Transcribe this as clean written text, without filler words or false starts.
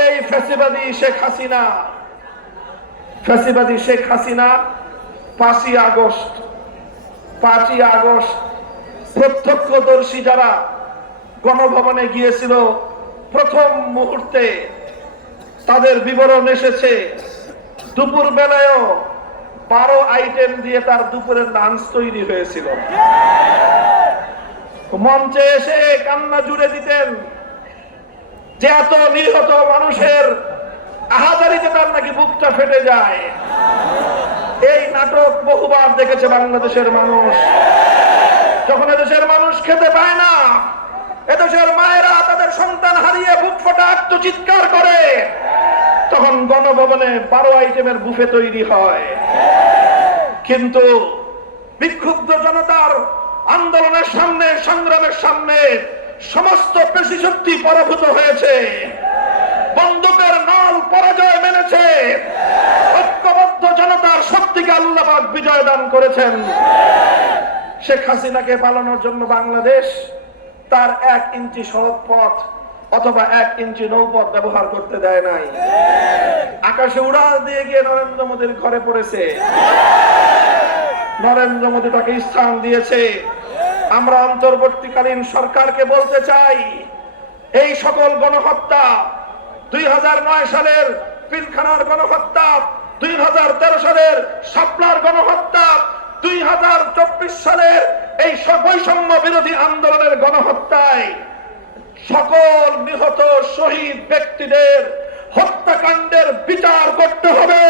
এই ফ্যাসিবাদী শেখ হাসিনা 5ই আগস্ট প্রত্যক্ষদর্শী যারা গণভবনে গিয়েছিল প্রথম মুহূর্তে তাদের বিবরণ এসেছে। দুপুর বেলায়ও 12 আইটেম দিয়ে তার দুপুরের লাঞ্চ তৈরি হয়েছিল। মঞ্চে এসে কান্না জুড়ে দিতেন যে এত নিহত মানুষের আহাজারিতে তার নাকি বুকটা ফেটে যায়। এই নাটক বহুবার দেখেছে বাংলাদেশের মানুষ। যখন এদেশের মানুষ খেতে পায় না, এদেশের মায়েরা তাদের সন্তান হারিয়ে বুক ফোটা আত্মচিৎকার করে, তখন গণভবনে 12 আইটেমের বুফে তৈরি হয়। কিন্তু বিক্ষুব্ধ জনতার আন্দোলনের সামনে, সংগ্রামের সামনে সমস্ত পেশি শক্তি পরাভূত হয়েছে। বন্দুকের নল পরাজয় মেনেছে। ঐক্যবদ্ধ জনতার শক্তিকে আল্লাহ পাক বিজয় দান করেছেন। শেখ হাসিনাকে পালানোর জন্য বাংলাদেশ তার 1 ইঞ্চি সড়ক পথ অথবা 1 ইঞ্চি নৌপথ ব্যবহার করতে দেয় নাই। আকাশে উড়াল দিয়ে গিয়ে নরেন্দ্র মোদীর ঘরে পড়েছে। নরেন্দ্র মোদী তাকে স্থান দিয়েছে। আমরা অন্তর্বর্তীকালীন সরকারকে বলতে চাই, এই সকল গণহত্যা, 2009 সালের পিলখানার গণহত্যা, 2013 সালের শাপলার গণহত্যা, 2024 সালের এই বৈষম্য বিরোধী আন্দোলনের গণহত্যায় সকল নিহত শহীদ ব্যক্তিদের হত্যাকাণ্ডের বিচার করতে হবে।